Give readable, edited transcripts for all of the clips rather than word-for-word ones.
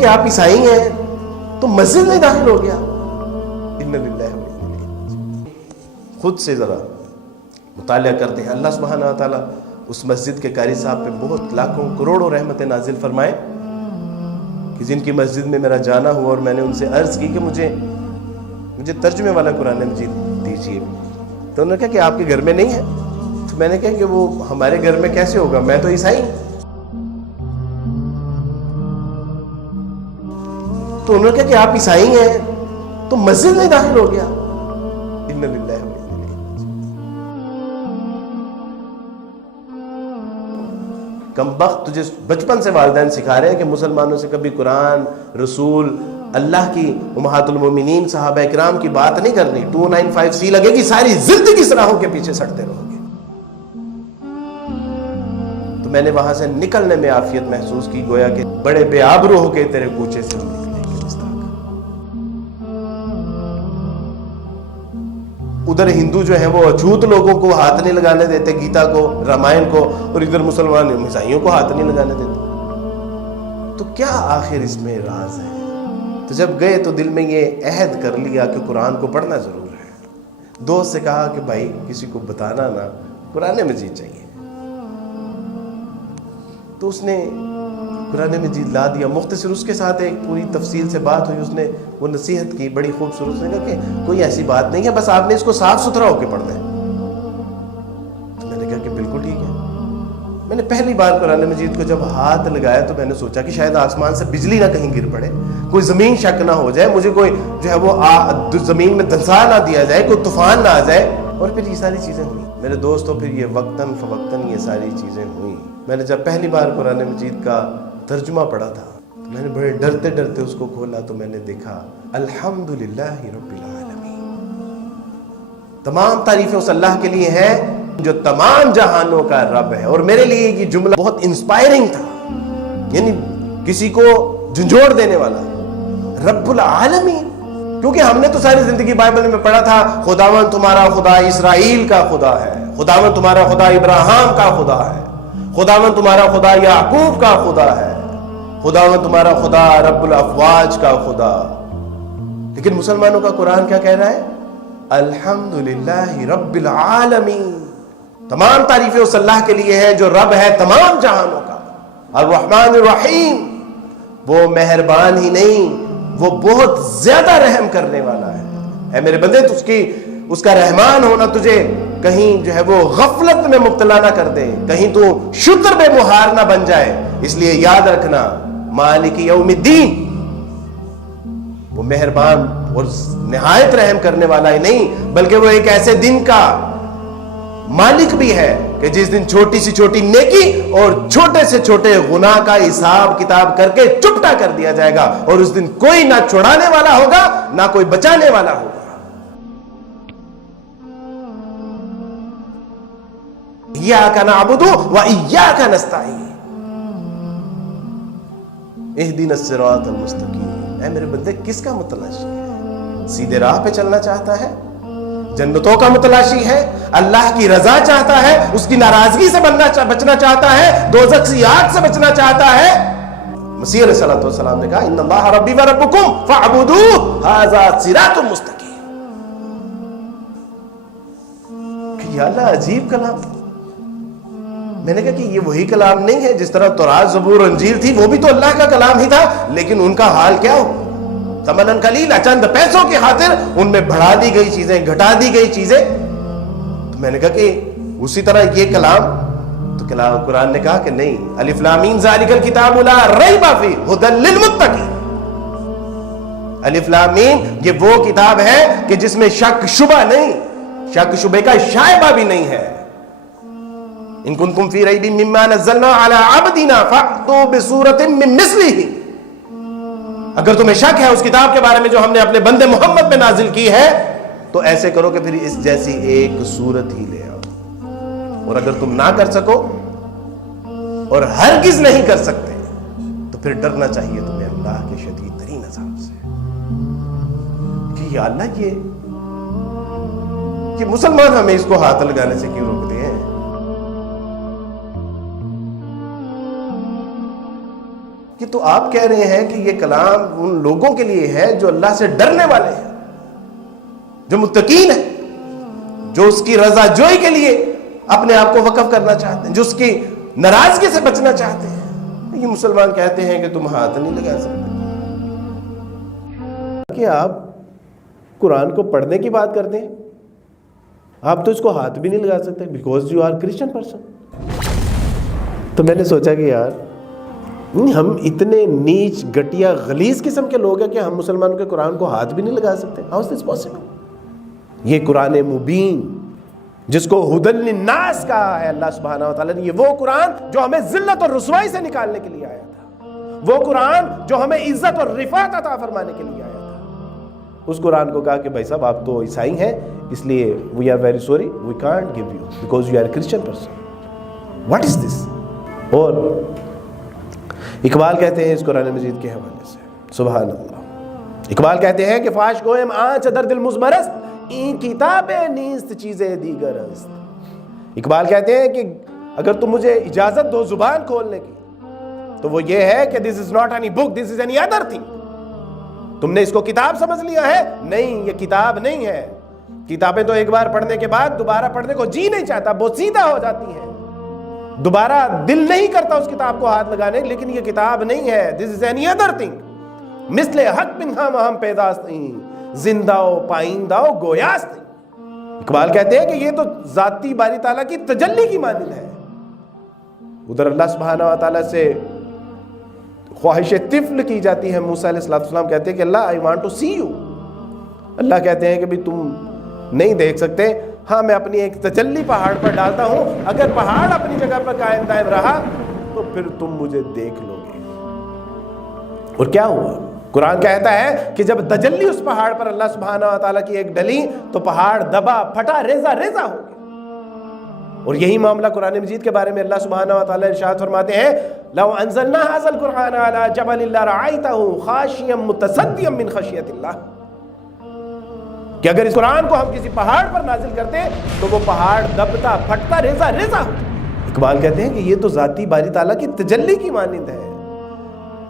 کہ آپ عیسائی ہیں تو مسجد میں داخل ہو گیا. اِنَّ لِلَّهِ وَإِنَّا إِلَيْهِ رَاجِعُونَ. خود سے ذرا مطالعہ کرتے ہیں. اللہ سبحانہ و تعالیٰ اس مسجد کے قاری صاحب پہ بہت لاکھوں کروڑوں رحمتیں نازل فرمائے کہ جن کی مسجد میں میرا جانا ہوا اور میں نے ان سے عرض کی کہ مجھے ترجمے والا قرآن مجید دیجیے. تو انہوں نے کہا کہ آپ کے گھر میں نہیں ہے. تو میں نے کہا کہ وہ ہمارے گھر میں کیسے ہوگا, میں تو عیسائی ہوں. تو انہوں نے کہا کہ آپ عیسائی ہیں تو مسجد میں داخل ہو گیا. اِنَّ لِلَّهِ وَإِنَّا إِلَيْهِ رَاجِعُونَ. کم بخت تجھے بچپن سے والدین سکھا رہے ہیں کہ مسلمانوں سے کبھی قرآن, رسول, اللہ کی امہات المومنین صحابہ اکرام کی بات نہیں کرنی. 295C لگے گی, ساری زندگی سراہوں کے پیچھے سڑتے رہو گے. تو میں نے وہاں سے نکلنے میں عافیت محسوس کی, گویا کہ بڑے بے آبرو ہو کے تیرے کوچے سے نکلے. ادھر ہندو جو ہیں وہ اچھوت لوگوں کو ہاتھ نہیں لگانے دیتے, گیتا کو, رامائن کو, اور ادھر مسلمان عیسائیوں کو ہاتھ نہیں لگانے دیتے. تو کیا آخر اس میں راز ہے؟ تو جب گئے تو دل میں یہ عہد کر لیا کہ قرآن کو پڑھنا ضرور ہے. دوست سے کہا کہ بھائی کسی کو بتانا نا, قرآن مجید چاہیے. تو اس نے قرآن مجید لا دیا. مختصر اس کے ساتھ ایک پوری تفصیل سے بات ہوئی. اس نے وہ نصیحت کی بڑی خوبصورت. اس نے کہا کہ کوئی ایسی بات نہیں ہے, بس آپ نے اس کو صاف ستھرا ہو کے پڑھنا ہے. تو میں نے کہا کہ بالکل ٹھیک ہے. میں نے پہلی بار قرآن مجید کو جب ہاتھ لگایا تو میں نے سوچا کہ شاید آسمان سے بجلی نہ کہیں گر پڑے, کوئی زمین شک نہ ہو جائے, مجھے کوئی جو ہے وہ زمین میں دھنسا نہ دیا جائے, کوئی طوفان نہ آ جائے. اور پھر یہ ساری چیزیں ہوئیں میرے دوستوں. پھر یہ وقتاً فوقتاً یہ ساری چیزیں ہوئیں. میں نے جب پہلی بار قرآن مجید کا ترجمہ پڑھا تھا تو میں نے بڑے ڈرتے ڈرتے اس کو کھولا تو میں نے دیکھا الحمدللہ رب العالمین. تمام تعریفیں اس اللہ کے لیے ہیں جو تمام جہانوں کا رب ہے. اور میرے لیے یہ جملہ بہت انسپائرنگ تھا, یعنی کسی کو جھنجھوڑ دینے والا. رب العالمین, کیونکہ ہم نے تو ساری زندگی بائبل میں پڑھا تھا خداوند تمہارا خدا اسرائیل کا خدا ہے, خداوند تمہارا خدا ابراہیم کا خدا ہے, خداوند تمہارا خدا یعقوب کا خدا ہے, خداوند تمہارا خدا رب الافواج کا خدا. لیکن مسلمانوں کا قرآن کیا کہہ رہا ہے؟ الحمدللہ رب العالمین. تمام تعریفیں اس اللہ کے لیے ہیں جو رب ہے تمام جہانوں کا. الرحمن الرحیم, وہ مہربان ہی نہیں وہ بہت زیادہ رحم کرنے والا ہے. اے میرے بندے, اس کا رحمان ہونا تجھے کہیں جو ہے وہ غفلت میں مبتلا نہ کر دے, کہیں تو شتر بے مہار نہ بن جائے. اس لیے یاد رکھنا مالک یوم الدین, وہ مہربان اور نہایت رحم کرنے والا ہی نہیں بلکہ وہ ایک ایسے دن کا مالک بھی ہے کہ جس دن چھوٹی سی چھوٹی نیکی اور چھوٹے سے چھوٹے گناہ کا حساب کتاب کر کے چپٹا کر دیا جائے گا. اور اس دن کوئی نہ چھڑانے والا ہوگا نہ کوئی بچانے والا ہوگا. ایاک نعبد و ایاک نستعین اہدنا الصراط المستقیم. اے میرے بندے, کس کا متلاشی ہے؟ سیدھے راہ پہ چلنا چاہتا ہے, جنتوں کا متلاشی ہے, اللہ کی رضا چاہتا ہے, اس کی ناراضگی سے بچنا چاہتا ہے, دوزخ کی آگ سے بچنا چاہتا ہے. مسیح علیہ الصلوۃ والسلام نے کہا ان اللہ ربی و ربکم فاعبدوہ ھذا صراط مستقیم. کہ یا اللہ عجیب کلام. میں نے کہا کہ یہ وہی کلام نہیں ہے جس طرح تورات, زبور, انجیل تھی, وہ بھی تو اللہ کا کلام ہی تھا, لیکن ان کا حال کیا ہو؟ ثمناً قلیلا, چند پیسوں کی خاطر ان میں بڑھا دی گئی چیزیں, گھٹا دی گئی چیزیں. تو میں نے کہا کہ اسی طرح یہ کلام, تو قرآن نے کہا کہ نہیں, الف لام میم ذالک الکتاب لا ریب فیہ ھدی للمتقین. الف لام میم یہ وہ کتاب ہے کہ جس میں شک شبہ نہیں, شک شبے کا شائبہ بھی نہیں ہے. ان کنتم فی ریب مما نزلنا علی عبدنا فأتوا بسورۃ من مثلہ. اگر تمہیں شک ہے اس کتاب کے بارے میں جو ہم نے اپنے بندے محمد میں نازل کی ہے تو ایسے کرو کہ پھر اس جیسی ایک صورت ہی لے آؤ. اور اگر تم نہ کر سکو اور ہرگز نہیں کر سکتے تو پھر ڈرنا چاہیے تمہیں اللہ کے شدید ترین عذاب سے. کہ یا اللہ یہ مسلمان ہمیں اس کو ہاتھ لگانے سے کیوں روکتے ہیں؟ یہ تو آپ کہہ رہے ہیں کہ یہ کلام ان لوگوں کے لیے ہے جو اللہ سے ڈرنے والے ہیں، جو متقین ہیں، جو اس کی رضا جوئی کے لیے اپنے آپ کو وقف کرنا چاہتے ہیں، جو اس کی ناراضگی سے بچنا چاہتے ہیں۔ یہ مسلمان کہتے ہیں کہ تم ہاتھ نہیں لگا سکتے، کہ آپ قرآن کو پڑھنے کی بات کرتے ہیں، آپ تو اس کو ہاتھ بھی نہیں لگا سکتے because you are Christian person. تو میں نے سوچا کہ یار ہم اتنے نیچ گٹیا غلیظ قسم کے لوگ ہیں کہ ہم مسلمانوں کے قرآن کو ہاتھ بھی نہیں لگا سکتے۔ How is this possible? یہ قرآن مبین جس کو ہدی للناس کہا ہے اللہ سبحانہ و تعالیٰ نے، یہ وہ قرآن جو ہمیں ذلت اور رسوائی سے نکالنے کے لیے آیا تھا، وہ قرآن جو ہمیں عزت اور رفعت عطا فرمانے کے لیے آیا تھا، اس قرآن کو کہا کہ بھائی صاحب آپ تو عیسائی ہیں، اس لیے we are very sorry we can't give you because you are Christian person. What is this? اور اقبال کہتے ہیں اس قرآن مجید کے حوالے سے، سبحان اللہ، اقبال کہتے ہیں کہ فاش گویم آنچ در دل مزمرست این کتاب نیست چیزیں دیگر است۔ اقبال کہتے ہیں کہ اگر تم مجھے اجازت دو زبان کھولنے کی تو وہ یہ ہے کہ this is not any book, this is any other thing۔ تم نے اس کو کتاب سمجھ لیا ہے؟ نہیں، یہ کتاب نہیں ہے۔ کتابیں تو ایک بار پڑھنے کے بعد دوبارہ پڑھنے کو جی نہیں چاہتا، بوسیدہ ہو جاتی ہیں، دوبارہ دل نہیں کرتا اس کتاب کو ہاتھ لگانے، لیکن یہ کتاب نہیں ہے۔ this is any other thing۔ مثل حق پنہا ہم پیداست نہیں، زندہ و پائندہ و گویاست نہیں۔ اقبال کہتے ہیں کہ یہ تو ذاتی باری تعالیٰ کی تجلی کی مانند ہے۔ ادھر اللہ سبحانہ و تعالیٰ سے خواہش طفل کی جاتی ہے، موسیٰ علیہ السلام کہتے ہیں کہ اللہ I want to see you۔ اللہ کہتے ہیں کہ بھی تم نہیں دیکھ سکتے، ہاں میں اپنی ایک تجلی پہاڑ پر ڈالتا ہوں، اگر پہاڑ اپنی جگہ پر قائم دائم رہا تو پھر تم مجھے دیکھ لو گے۔ اور کیا ہوا؟ قرآن کہتا ہے کہ جب تجلی اس پہاڑ پر اللہ سبحانہ و تعالیٰ کی ایک ڈلی تو پہاڑ دبا پھٹا ریزہ ریزہ ہو گیا۔ اور یہی معاملہ قرآن مجید کے بارے میں اللہ سبحانہ و تعالیٰ ارشاد فرماتے ہیں لو انزلنا هذا القرآن على جبل لرأيته خاشعا متصدعا من خشیۃ اللہ، کہ اگر اس قرآن کو ہم کسی پہاڑ پر نازل کرتے تو وہ پہاڑ دبتا پھٹتا ریزہ ریزہ ہوتا۔ اقبال کہتے ہیں کہ یہ تو ذاتی باری تعالیٰ کی تجلی کی مانند ہے۔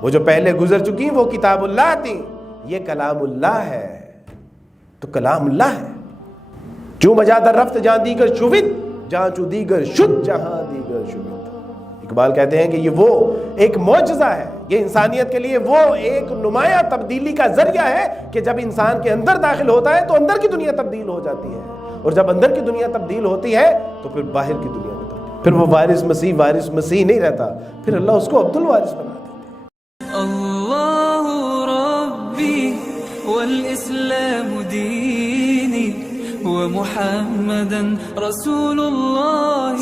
وہ جو پہلے گزر چکی وہ کتاب اللہ تھی، یہ کلام اللہ ہے، تو کلام اللہ ہے۔ چوں بجا در رفت جہاں دیگر شوید، جہاں چو دیگر شد جہاں دیگر شوید۔ اقبال کہتے ہیں کہ یہ وہ ایک معجزہ ہے، یہ انسانیت کے لیے وہ ایک نمایاں تبدیلی کا ذریعہ ہے کہ جب انسان کے اندر داخل ہوتا ہے تو اندر کی دنیا تبدیل ہو جاتی ہے، اور جب اندر کی دنیا تبدیل ہوتی ہے تو پھر باہر کی دنیا میں تبدیل، پھر وہ وارث مسیح نہیں رہتا، پھر اللہ اس کو عبد الوارث بنا دیتے۔ اللہ ربی والاسلام دینی ومحمدا رسول اللہ۔